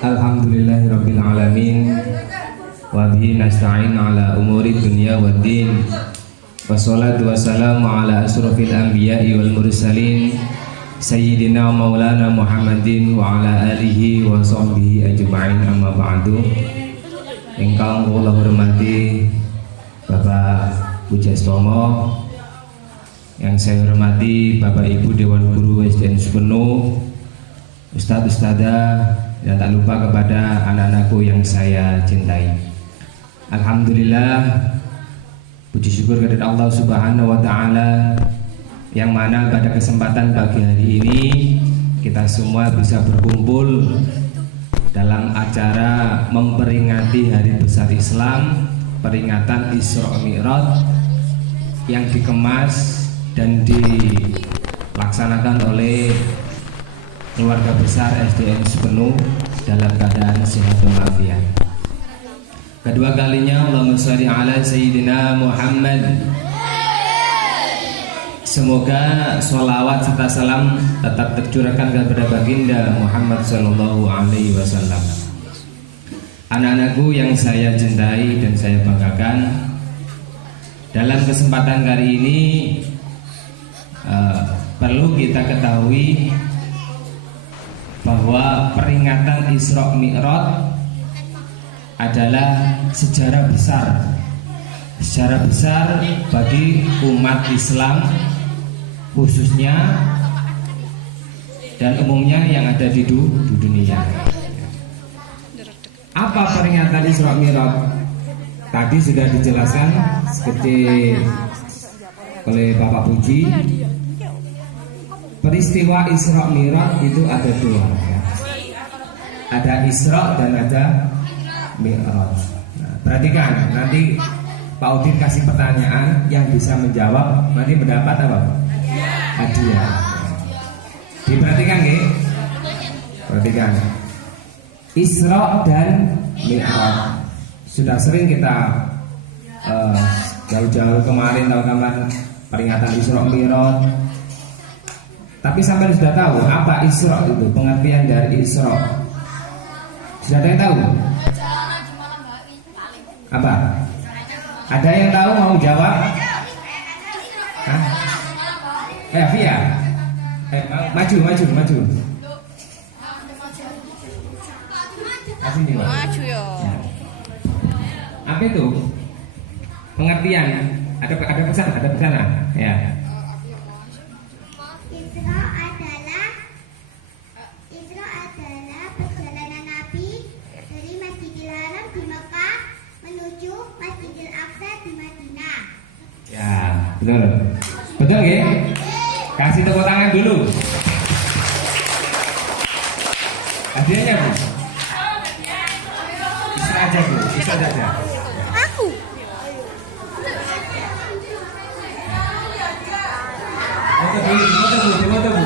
Alhamdulillahirabbil alamin wa bihi nasta'in ala umuri dunya waddin. Wassalatu wassalamu ala asrofil anbiya'i wal mursalin sayyidina maulana Muhammadin wa ala alihi wa sahbihi ajma'in, amma ba'du. Ingkang kula hormati Bapak Pujastomo, yang saya hormati Bapak Ibu Dewan Guru SDN Supeno, Ustadz Ustadzah, dan tak lupa kepada anak-anakku yang saya cintai. Alhamdulillah, puji syukur kepada Allah Subhanahu wa Ta'ala, yang mana pada kesempatan pagi hari ini kita semua bisa berkumpul dalam acara memperingati Hari Besar Islam, peringatan Isra Mi'raj, yang dikemas dan dilaksanakan oleh keluarga besar SDN Supeno dalam keadaan sehat walafiat. Kedua kalinya Allahumma sholli ala Sayyidina Muhammad. Semoga sholawat serta salam tetap tercurahkan kepada baginda Muhammad sallallahu alaihi wasallam. Anak-anakku yang saya cintai dan saya banggakan, dalam kesempatan kali ini perlu kita ketahui bahwa peringatan Isra Mi'raj adalah sejarah besar bagi umat Islam khususnya dan umumnya yang ada di dunia. Apa peringatan Isra Mi'raj? Tadi sudah dijelaskan seperti oleh Bapak Puji. Peristiwa Isra Mi'raj itu ada dua, ya. Ada Isra dan ada Mi'raj. Nah, perhatikan, nanti Pak Udin kasih pertanyaan, yang bisa menjawab nanti mendapat apa? Hadiah. Diperhatikan, nggih? Perhatikan. Isra dan Mi'raj sudah sering kita jauh-jauh kemarin tahun peringatan Isra Mi'raj. Tapi sampai sudah tahu apa Isra itu, pengertian dari Isra? Sudah ada yang tahu? Apa? Ada yang tahu mau jawab? Hah? Via. Maju. Maju ya. Apa itu? Pengertian. Ada pesan, ya. Isra adalah perjalanan Nabi dari Masjidil Haram di Mekah menuju Masjidil Aqsa di Madinah. Ya, betul ya? Kasih tepuk tangan dulu. Hadiahnya Bu. Isra aja Bu, Isra aja. Aku. Foto Bu.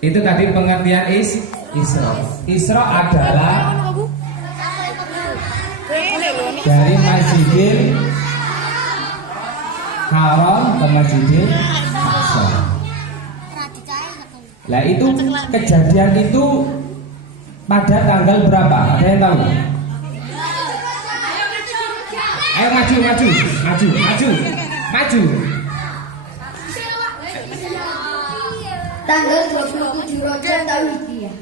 Itu tadi pengertian Isra. Isra adalah dari Masjidil Haram ke Masjidil Aqsa. Lah itu kejadian itu pada tanggal berapa? Ada yang tahu? Ayo maju. Tanggal 27 Rajab tahun Hijriah.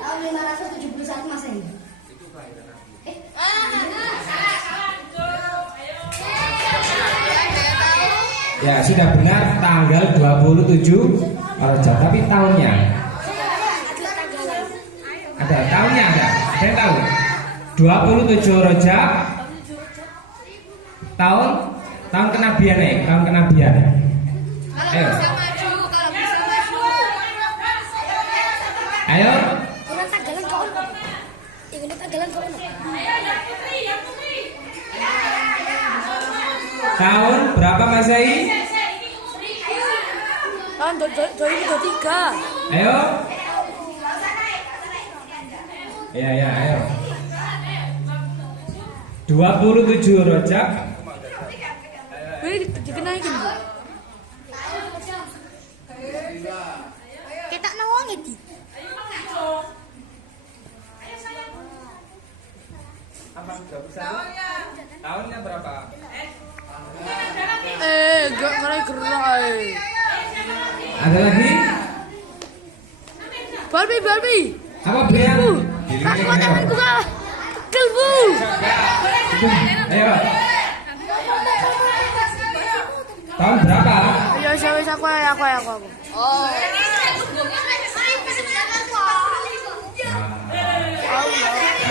Tahun 571 Masehi. Ya, sudah benar tanggal 27 Rajab, tapi tahunnya ada tahunnya ada. Ada yang tahu? 27 Rajab tahun kenabian nih, tahun kenabian. Ayo. Ayo. Tahun berapa Masehi? Tahun 2023. Ayo. Ya, ayo. 27 Rajab. Wih, dikenaikin, Bu. Kita nawang itu. Apa 21? Tahunnya berapa? Gak gerak. Ada lagi? Barbie. Apa Brian? Aku tanganku kalah. Pegel, Bu. Ayo. Tahun berapa? Ya, wis aku. Oh.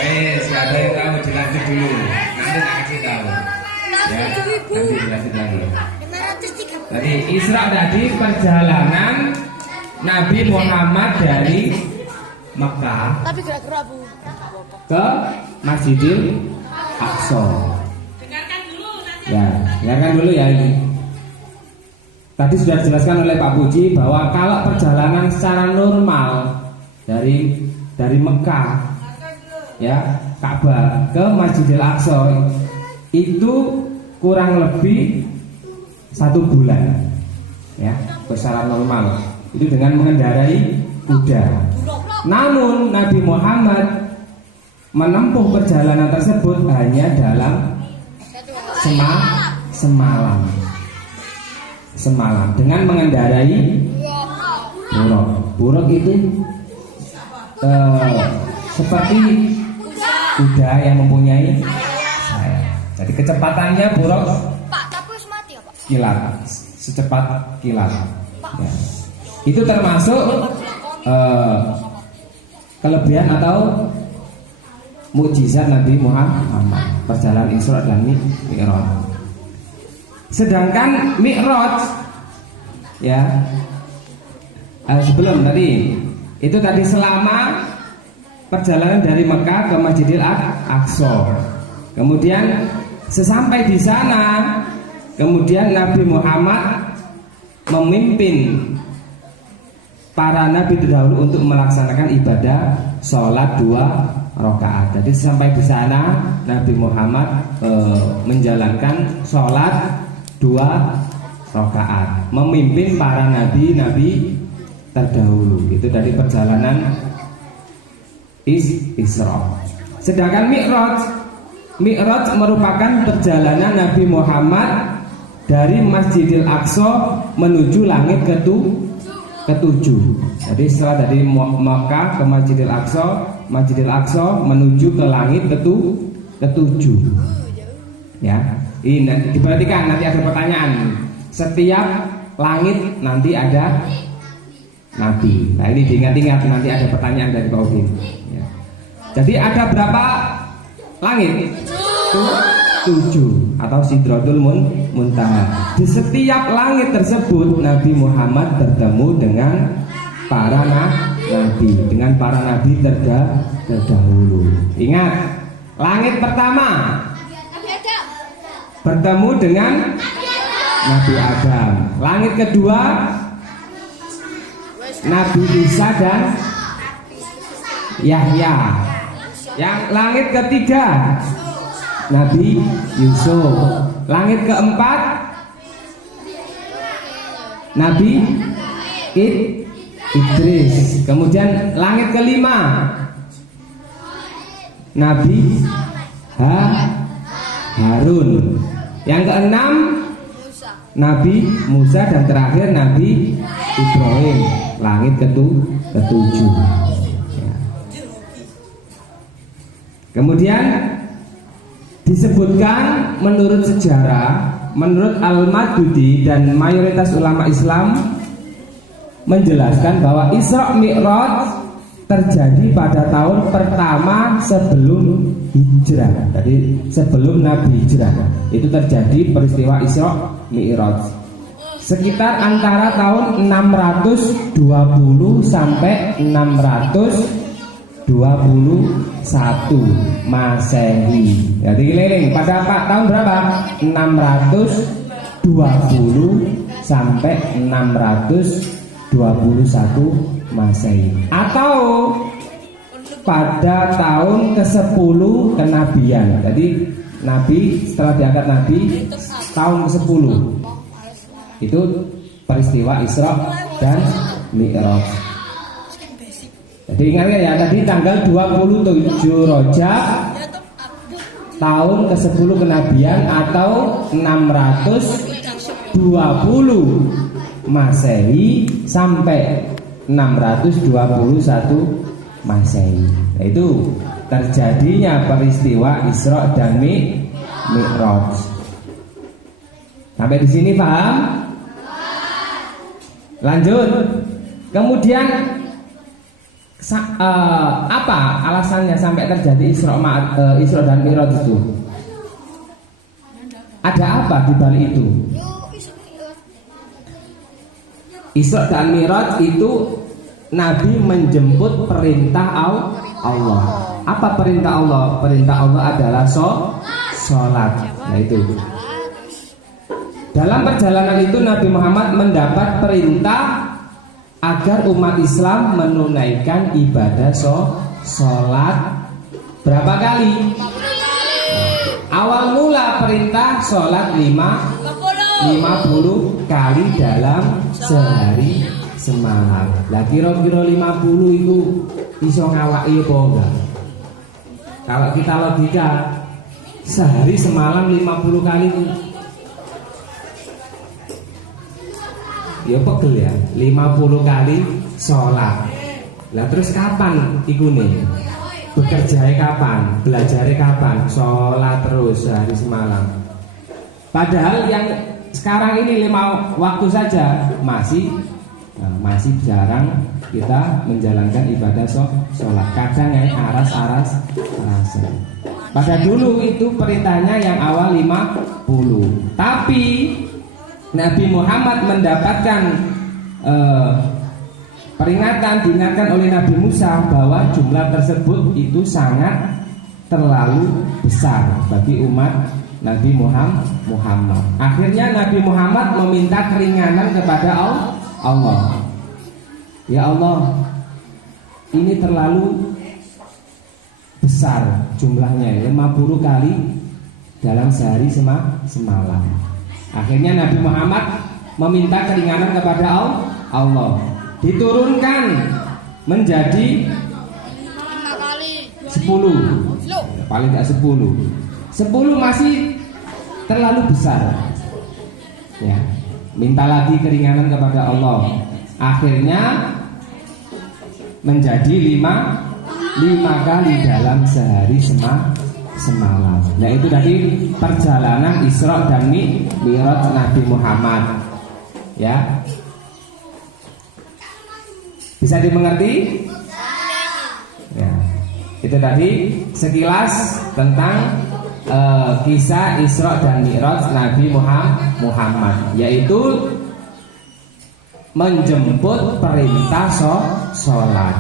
Wes, ada yang tahu dilanjut dulu. Nanti tak kasih tahu. Ya, nanti dilanjut lagi. 530. Tadi Isra tadi perjalanan Nabi Muhammad dari Mekah Tapi gerak-gerak, Bu. ke Masjidil Aqsa. Ya, dengarkan dulu ya ini. Tadi sudah dijelaskan oleh Pak Puji bahwa kalau perjalanan secara normal dari Mekah, ya, Ka'bah ke Masjidil Aqsa itu kurang lebih 1 bulan, ya, secara normal itu dengan mengendarai kuda. Namun Nabi Muhammad menempuh perjalanan tersebut hanya dalam semalam dengan mengendarai buruk. Buruk itu seperti kuda yang mempunyai sayap. Jadi kecepatannya buruk Pak, tapi wis mati ya, Pak? kilat, secepat kilat. Ya. Itu termasuk kelebihan atau mukjizat Nabi Muhammad, perjalanan Isra dan Mi'raj. Sedangkan Mi'raj, ya, sebelum tadi itu tadi selama perjalanan dari Mekah ke Masjidil Aqsa. Kemudian sesampai di sana, kemudian Nabi Muhammad memimpin para nabi terdahulu untuk melaksanakan ibadah sholat 2 rakaat. Jadi sampai di sana Nabi Muhammad menjalankan sholat 2 rakaat, memimpin para nabi terdahulu. Itu dari perjalanan Isra. Sedangkan Mi'raj merupakan perjalanan Nabi Muhammad dari Masjidil Aqsa menuju langit ketujuh. Jadi setelah dari Makkah ke Masjidil Aqsa menuju ke langit ketujuh. Ya, ini diperhatikan, nanti ada pertanyaan. Setiap langit nanti ada nabi. Nah, ini diingat-ingat, nanti ada pertanyaan dari Pak Udin. Ya. Jadi ada berapa langit? 7 atau Sidratul Muntaha. Di setiap langit tersebut Nabi Muhammad bertemu dengan para nabi, dengan para nabi terdahulu. Ingat, langit pertama bertemu dengan Nabi Adam. Langit kedua Nabi Isa dan Yahya. Yang langit ketiga Nabi Yusuf. Langit keempat Nabi Idris. Kemudian langit kelima Nabi Harun. Yang keenam Nabi Musa dan terakhir Nabi Ibrahim. Langit ketujuh. Ya. Kemudian disebutkan menurut sejarah, menurut Al-Madudi dan mayoritas ulama Islam menjelaskan bahwa Isra Mi'raj terjadi pada tahun pertama sebelum hijrah. Jadi sebelum Nabi hijrah itu terjadi peristiwa Isra Mi'raj. Sekitar antara tahun 620 sampai 630 Masehi. Jadi keliling pada tahun berapa? 620 sampai 621 Masehi. Atau pada tahun ke-10 kenabian. Jadi Nabi setelah diangkat Nabi tahun ke-10 itu peristiwa Isra dan Mi'raj. Jadi ingat ya, tadi tanggal 27 Rajab tahun ke-10 kenabian atau 620 Masehi sampai 621 Masehi. Itu terjadinya peristiwa Isra dan Mi'raj. Sampai di sini paham? Lanjut. Kemudian apa alasannya sampai terjadi Isra dan Mi'raj itu? Ada apa di balik itu? Isra dan Mi'raj itu Nabi menjemput perintah Allah. Apa perintah Allah? Perintah Allah adalah sholat. Nah itu. Dalam perjalanan itu Nabi Muhammad mendapat perintah agar umat Islam menunaikan ibadah sholat berapa kali? Awal mula perintah sholat 50 kali dalam sehari semalam. Lah kira-kira 50 itu iso ngawaki apa enggak? Kalau kita logika sehari semalam 50 kali itu ya pegel ya, 50 kali sholat. Lah terus kapan ikune? Bekerjanya kapan? Belajarnya kapan? Sholat terus sehari semalam. Padahal yang sekarang ini 5 waktu saja masih jarang kita menjalankan ibadah sholat. Kadang yang aras. Pada dulu itu perintahnya yang awal 50. Tapi Nabi Muhammad mendapatkan peringatan, diingatkan oleh Nabi Musa bahwa jumlah tersebut itu sangat terlalu besar bagi umat Nabi Muhammad. Akhirnya Nabi Muhammad meminta keringanan kepada Allah. Ya Allah, ini terlalu besar jumlahnya, 50 kali dalam sehari semalam. Akhirnya Nabi Muhammad meminta keringanan kepada Allah. Diturunkan menjadi 10. Paling tidak 10. 10 masih terlalu besar. Ya, minta lagi keringanan kepada Allah. Akhirnya menjadi 5 kali dalam sehari semalam. Nah itu tadi perjalanan Isra dan Mi'raj Nabi Muhammad. Ya, bisa dimengerti? Ya, itu tadi sekilas tentang kisah Isra dan Mi'raj Nabi Muhammad, yaitu menjemput perintah sholat.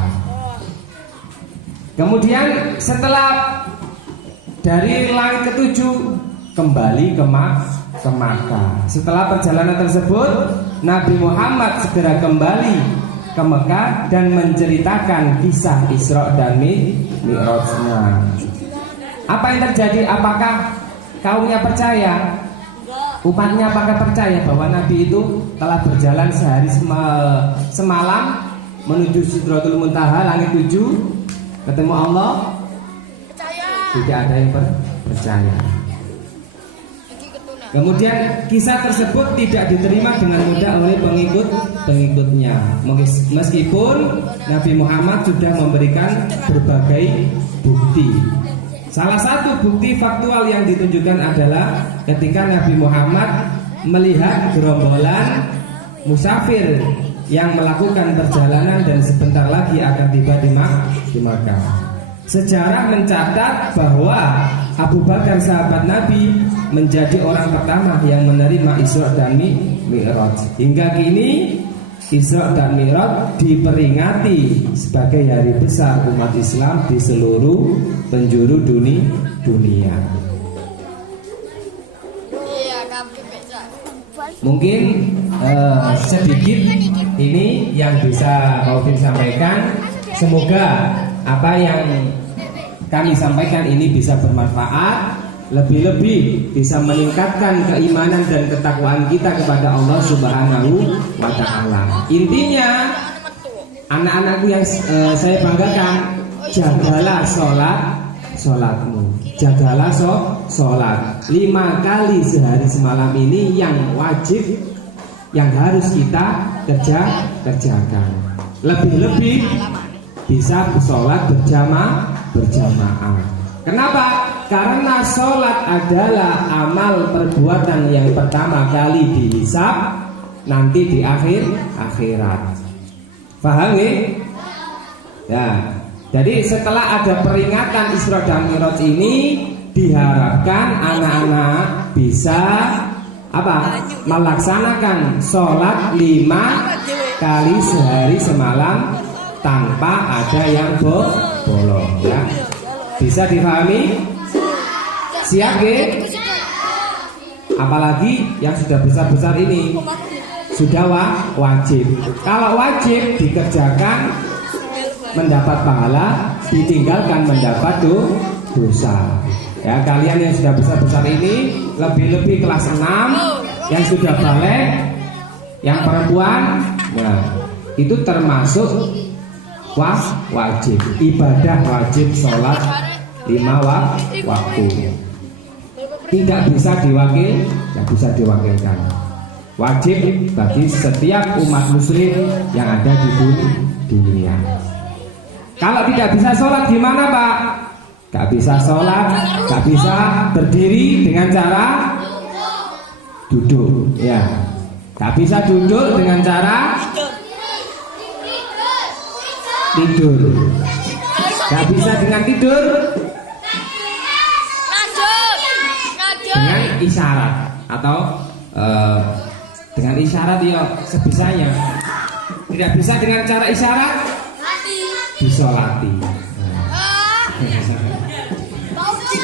Kemudian setelah dari langit ke-7 kembali ke Makkah. Setelah perjalanan tersebut Nabi Muhammad segera kembali ke Mekah dan menceritakan kisah Isra dan Mi'rajnya. Apa yang terjadi? Apakah kaumnya percaya? Umatnya apakah percaya bahwa Nabi itu telah berjalan sehari semalam menuju Sidratul Muntaha, langit 7, ketemu Allah? Tidak ada yang percaya. Kemudian kisah tersebut tidak diterima dengan mudah oleh pengikutnya, meskipun Nabi Muhammad sudah memberikan berbagai bukti. Salah satu bukti faktual yang ditunjukkan adalah ketika Nabi Muhammad melihat gerombolan musafir yang melakukan perjalanan dan sebentar lagi akan tiba di Makkah. Sejarah mencatat bahwa Abu Bakar sahabat Nabi menjadi orang pertama yang menerima Isra dan Mi'raj. Hingga kini Isra dan Mi'raj diperingati sebagai hari besar umat Islam di seluruh penjuru dunia. Mungkin sedikit ini yang bisa Maudin sampaikan. Semoga apa yang kami sampaikan ini bisa bermanfaat, lebih-lebih bisa meningkatkan keimanan dan ketakwaan kita kepada Allah Subhanahu wa Ta'ala. Intinya, anak-anakku yang saya banggakan, jagalah sholatmu, jagalah sholat 5 kali sehari semalam ini yang wajib, yang harus kita kerjakan. Lebih-lebih bisa sholat berjamaah. Kenapa? Karena sholat adalah amal perbuatan yang pertama kali dihisab nanti di akhirat. Paham ya? Ya. Jadi setelah ada peringatan Isra dan Mi'raj ini, diharapkan anak-anak bisa melaksanakan sholat 5 kali sehari semalam tanpa ada yang bolong. Ya. Bisa dipahami? Siap ya? Apalagi yang sudah besar-besar ini sudah wajib. Kalau wajib dikerjakan mendapat pahala, ditinggalkan mendapat dosa. Ya, kalian yang sudah besar-besar ini, lebih-lebih kelas 6 yang sudah balik, yang perempuan, nah, itu termasuk wajib, ibadah wajib sholat 5 waktu. Tidak bisa diwakilkan. Wajib bagi setiap umat muslim yang ada di dunia. Kalau tidak bisa sholat gimana Pak? Gak bisa sholat, gak bisa berdiri dengan cara duduk, ya. Gak bisa duduk dengan cara tidur. Gak bisa dengan tidur dengan isyarat atau dengan isyarat ya sebisanya. Tidak bisa dengan cara isyarat disolati.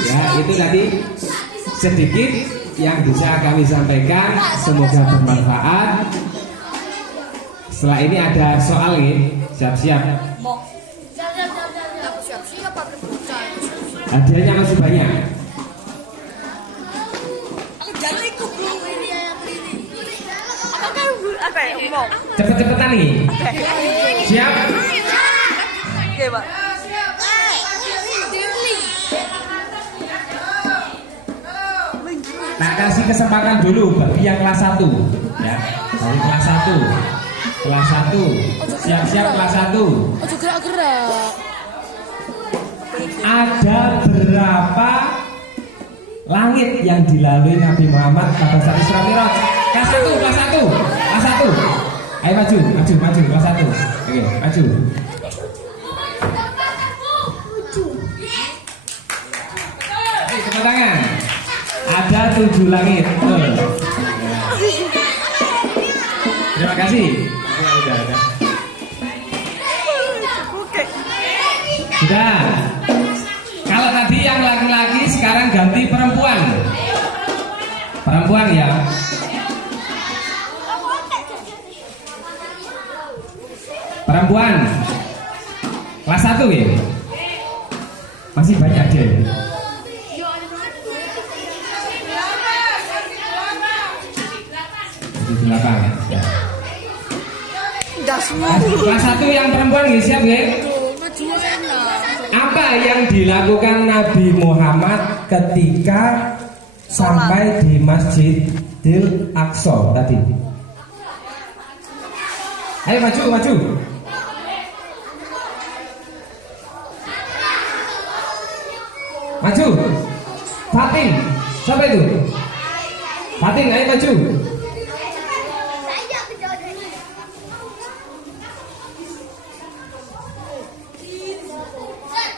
Ya, itu tadi sedikit yang bisa kami sampaikan. Semoga bermanfaat. Setelah ini ada soal ya. Siap-siap. Hadiahnya masih banyak. Cepet-cepetan nih. Siap? Oke, Pak. Nah, kasih kesempatan dulu bagi yang kelas 1 ya. Dari kelas 1. Kelas 1. Siap-siap kelas 1. Ojo gerak-gerak. Ada berapa langit yang dilalui Nabi Muhammad pada saat Isra Mi'raj? Kelas 1, kelas 1. Kelas 1. Ayo maju kelas 1. Oke, maju. Ayo tepuk tangan. Ada 7 langit. Terima kasih. Sudah. Kalau tadi yang laki-laki, sekarang ganti perempuan. Perempuan ya. Perempuan. Kelas 1 ya. Masih banyak deh. Ya. Kelas 1 yang perempuan ya, siap ya. Apa yang dilakukan Nabi Muhammad ketika sampai di Masjidil Aqsa tadi? Ayo maju. Maju. Fatin, siapa itu? Fatin, ayo maju.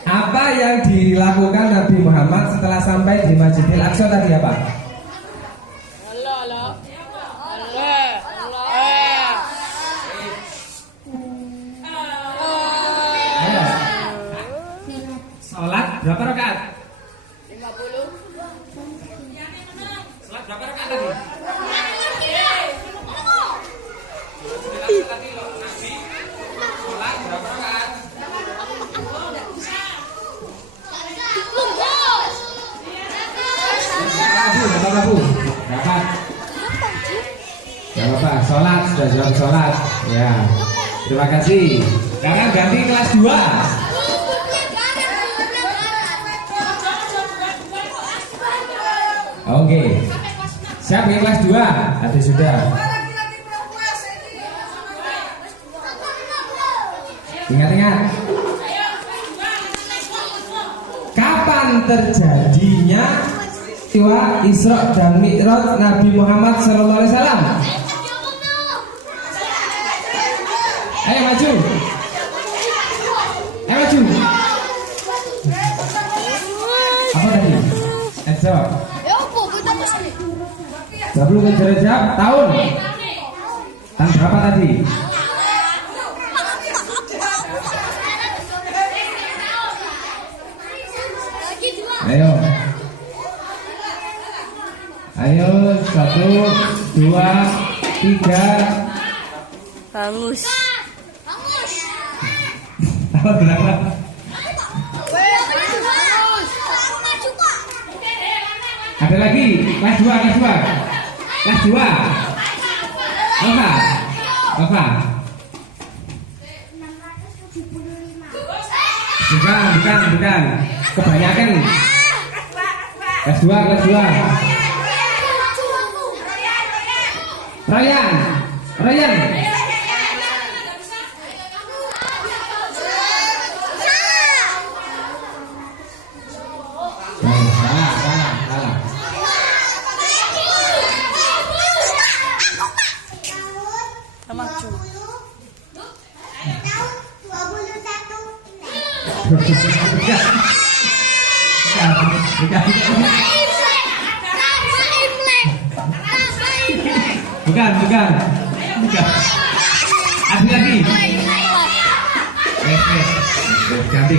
Apa yang dilakukan Nabi Muhammad setelah sampai di Masjidil Aqsa tadi apa? maju, Bapak maju. Dapat. Ya Bapak, sholat, sudah jawab sholat. Ya, terima kasih. Sekarang ganti kelas 2. Oke. Siap ya kelas 2? Ada sudah. Ingat-ingat. Kapan terjadinya peristiwa Isra dan Mi'raj Nabi Muhammad SAW? Ayo maju. Ayo maju. Apa tadi? Jawab. 27 Rajab tahun. Tahun berapa tadi? Ayo. Ayo 1, 2, 3. Bagus. Apa berapa? Ada lagi kelas 2, kelas 2. Kelas 2. Apa? Apa? 675. Bukan. Kebanyakan. Kelas 2, kelas 2. Ryan. Salah. Maju. Tahun 21. Bukan. Ada lagi. Ganti.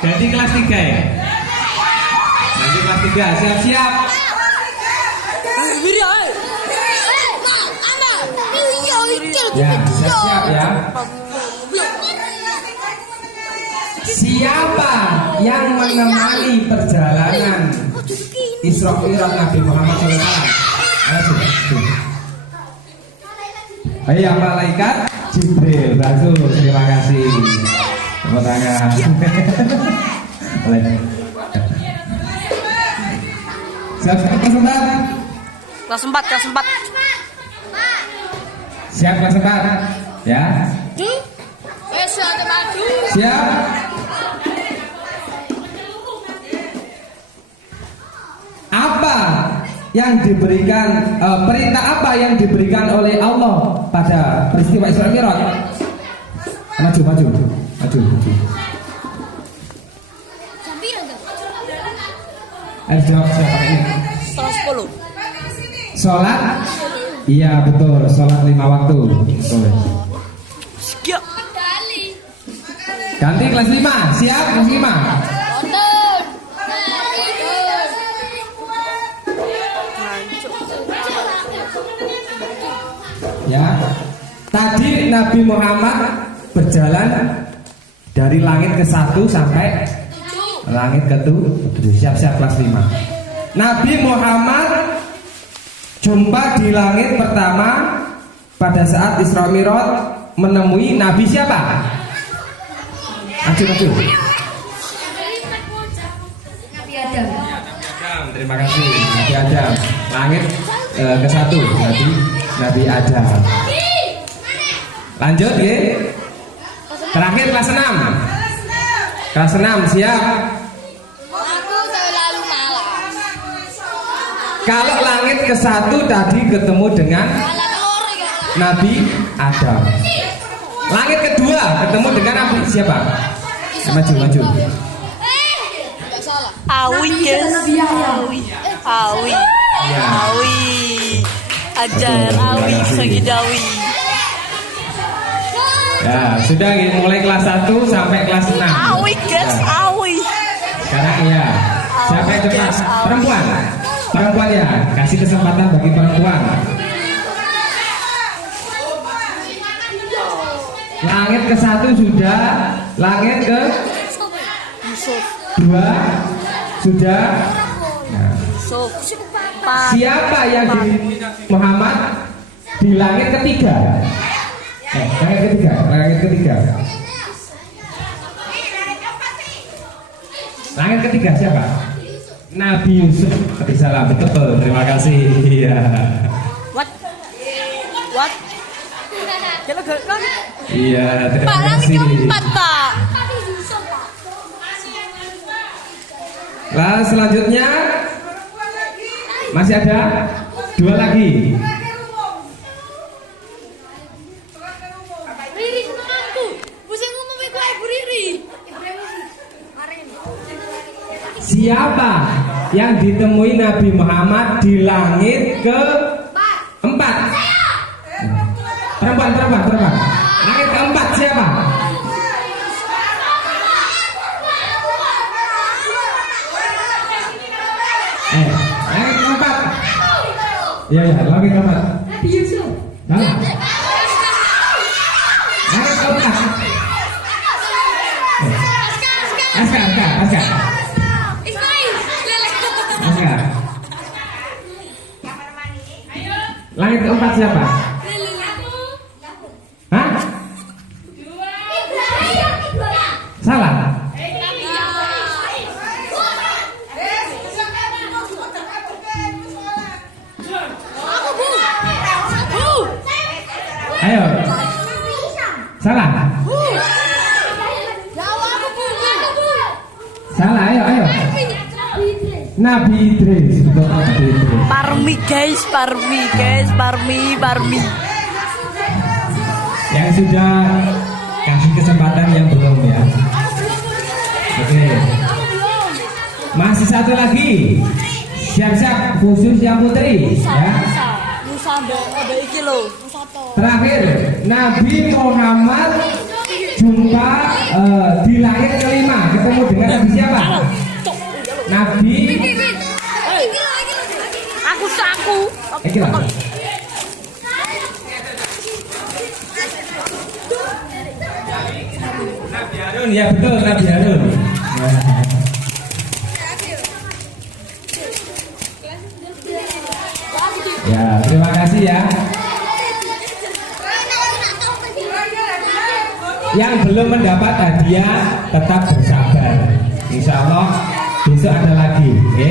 Ganti kelas 3 ya. Ganti kelas 3. Siap. Ya, siap ya. Siapa yang menemani perjalanan Isra Mi'raj Nabi Muhammad SAW? Ayo malaikat Jibril. Bagus, terima kasih. Tepuk tangan. Siap kelas 4. Kelas 4. Siap kelas 4. Ya. Siap. Apa yang diberikan perintah apa yang diberikan oleh Allah pada peristiwa Isra Mi'raj? Maju. Ayo jawab siapa ini? 110. Sholat? Iya betul, sholat 5 waktu. Boleh. Siap. Ganti kelas 5, siap kelas 5. Ya, tadi Nabi Muhammad berjalan dari langit ke 1 sampai langit ke 7. Siap-siap kelas 5. Nabi Muhammad jumpa di langit pertama pada saat Isra Mi'raj menemui Nabi siapa? Maju. Nabi Adam. Terima kasih. Nabi Adam. Langit ke 1 Nabi Adam. Lanjut ya. Terakhir kelas 6. Kelas 6 siap. Kalau langit ke 1 tadi ketemu dengan Nabi Adam. Langit kedua ketemu dengan Nabi siapa? Maju. Awi. Ajar Awi Sagidawi. Ya, sudah mulai kelas 1 sampai kelas 6. Awi. Sekarang ya. Siapa yang cepat? Perempuan ya. Kasih kesempatan bagi perempuan. Langit ke 1 sudah, langit ke Yusuf. 2 sudah. Nah, Yusuf. siapa yang di Muhammad di langit ketiga? Langit ketiga, langit ketiga. Langit ketiga siapa? Nabi Yusuf. Salam, betul. Terima kasih. Iya. What? What? Kalau kan? Iya, terima Pak langit kasih. keempat Pak. Lah selanjutnya masih ada 2 lagi. Riri senenganku. Pusing ngomong iku Ibu Riri. Siapa yang ditemui Nabi Muhammad di langit ke-4? Perempuan. Langit ke-4 siapa? Langit ke-4. Iya, langit ke-4. Salah. Langit ke-4. Askar. Langit ke-4 siapa? Hah? Salah. Ayo. Salah. Salah, ayo. Nabi Idris. Betul, Nabi Idris. Parmi guys. Yang sudah kasih kesempatan yang belum ya. Oke. Masih satu lagi. Siap-siap khusus yang putri ya. Musa ada iki lho. Terakhir Nabi Muhammad jumpa di langit ke-5 ketemu dengan Nabi siapa? Nabi Aku. Iki lah. Nabi Harun, ya betul, Nabi Harun. Ya, terima kasih ya. Yang belum mendapat hadiah tetap bersabar. Insya Allah besok ada lagi, oke?